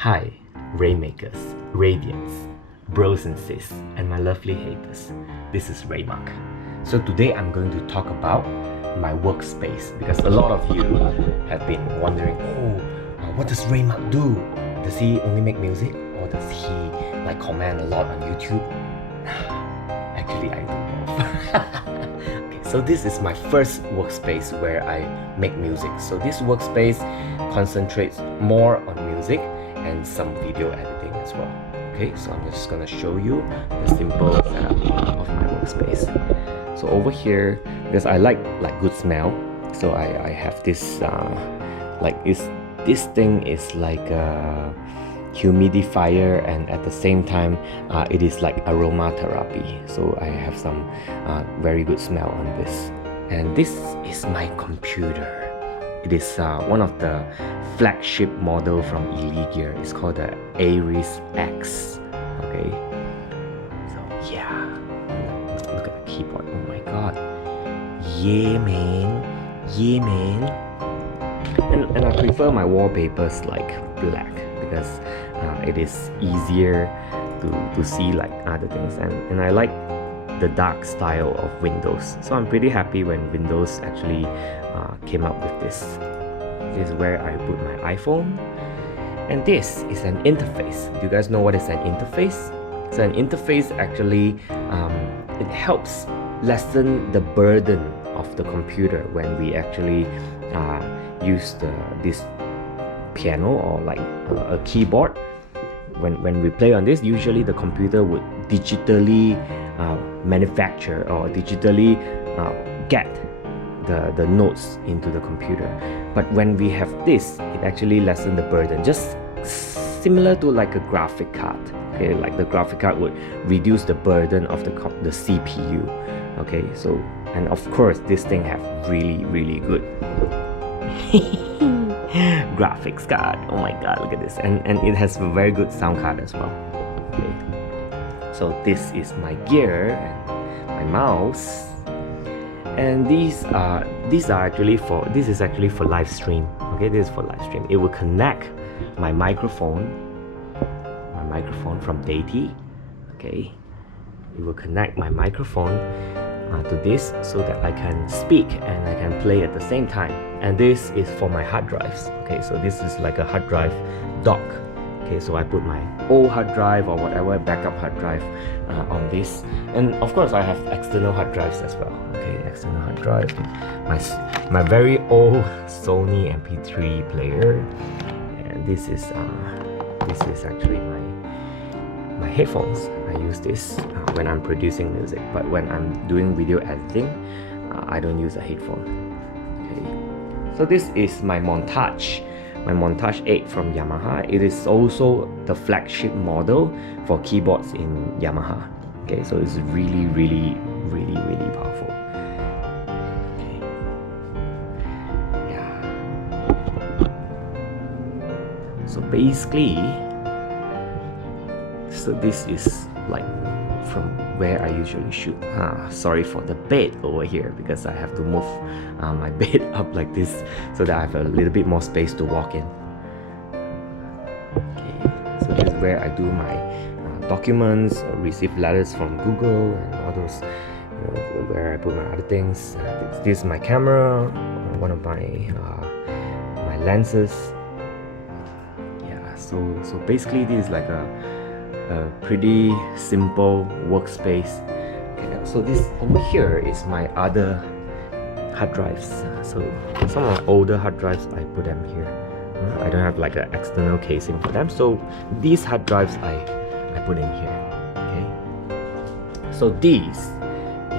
Hi, Raymakers, Radiants, bros and sis, and my lovely haters. This is Raymark. So today I'm going to talk about my workspace because a lot of you have been wondering, what does Raymark do? Does he only make music or does he comment a lot on YouTube? Actually, I do both. Okay, so this is my first workspace where I make music. So this workspace concentrates more on music and some video editing as well. Okay, so I'm just gonna show you the simple setup of my workspace. So over here, because I like good smell, so I have this this thing is like a humidifier, and at the same time it is like aromatherapy, so I have some very good smell on this. And this is my computer. It is one of the flagship model from ILLEGEAR. It's called the Aries X. Okay, so yeah, look at the keyboard. Oh my god, yeah man, yeah man. And I prefer my wallpapers like black because it is easier to see like other things, and I like the dark style of Windows. So I'm pretty happy when Windows actually came up with this. This is where I put my iPhone, and this is an interface. Do you guys know what is an interface? So an interface actually it helps lessen the burden of the computer when we actually use this piano or like a keyboard. When we play on this, usually the computer would digitally manufacture or digitally get the notes into the computer. But when we have this, it actually lessens the burden, just similar to like a graphic card. Okay, like the graphic card would reduce the burden of the CPU. Okay, so, and of course this thing have really good graphics card. Oh my god, look at this. And it has a very good sound card as well. Okay, so this is my gear and my mouse, and this is actually for live stream. Okay, this is for live stream. It will connect my microphone from Deity. Okay, it will connect my microphone to this so that I can speak and I can play at the same time. And this is for my hard drives. Okay, so this is like a hard drive dock. Okay, so I put my old hard drive or whatever backup hard drive on this, and of course I have external hard drives as well. Okay, external hard drive, my very old Sony MP3 player, and this is actually my headphones. I use this when I'm producing music, but when I'm doing video editing, I don't use a headphone. Okay, so this is my Montage 8 from Yamaha. It is also the flagship model for keyboards in Yamaha. Okay, so it's really powerful. Okay. Yeah. So basically, so this is like from where I usually shoot. Sorry for the bed over here because I have to move my bed up like this so that I have a little bit more space to walk in. Okay, so this is where I do my documents, receive letters from Google and all those, where I put my other things. This is my camera, one of my lenses. Yeah, so basically this is like a pretty simple workspace. Okay, so this over here is my other hard drives. So some of older hard drives, I put them here. I don't have like an external casing for them, so these hard drives I put in here. Okay, so this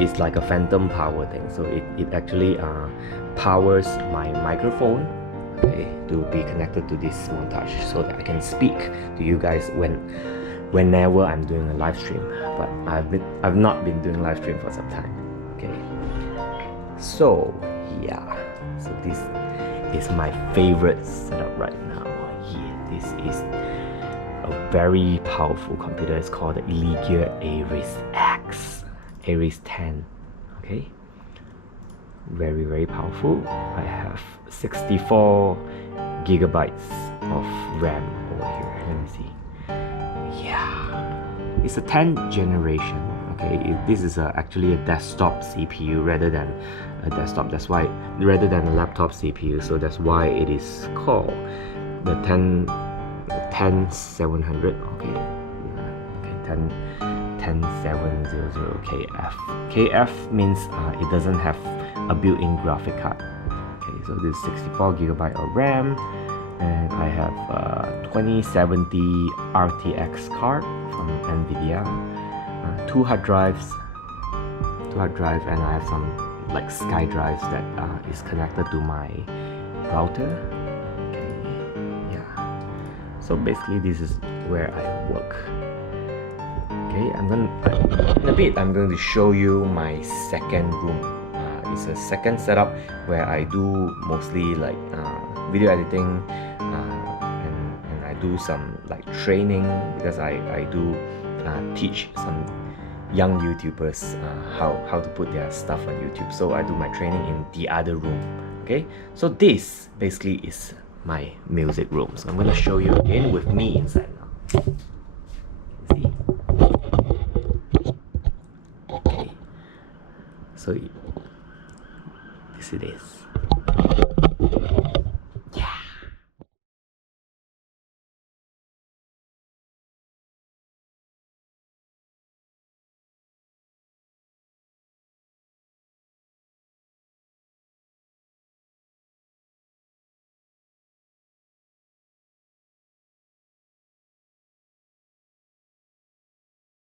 is like a phantom power thing, so it actually powers my microphone, okay, to be connected to this Montage so that I can speak to you guys whenever I'm doing a live stream. But I've not been doing live stream for some time. Okay, so yeah, so this is my favorite setup right now. Yeah, this is a very powerful computer. It's called the ILLEGEAR Aries X, Aries 10. Okay, very powerful. I have 64 gigabytes of RAM over here. Let me see. Yeah, it's a 10th generation. Okay, this is actually a desktop CPU rather than a desktop. That's why, rather than a laptop CPU. So that's why it is called the 10700. Okay, 10700 KF. KF means it doesn't have a built-in graphic card. Okay, so this is 64GB of RAM, and I have a 2070 RTX card from NVIDIA, two hard drives, and I have some like Sky drives that is connected to my router. Okay, yeah. So basically, this is where I work. Okay, in a bit I'm going to show you my second room. It's a second setup where I do mostly like video editing, and I do some like training, because I do teach some young YouTubers how to put their stuff on YouTube. So I do my training in the other room. Okay, so this basically is my music room. So I'm going to show you again with me inside now. See? Okay, so this it is.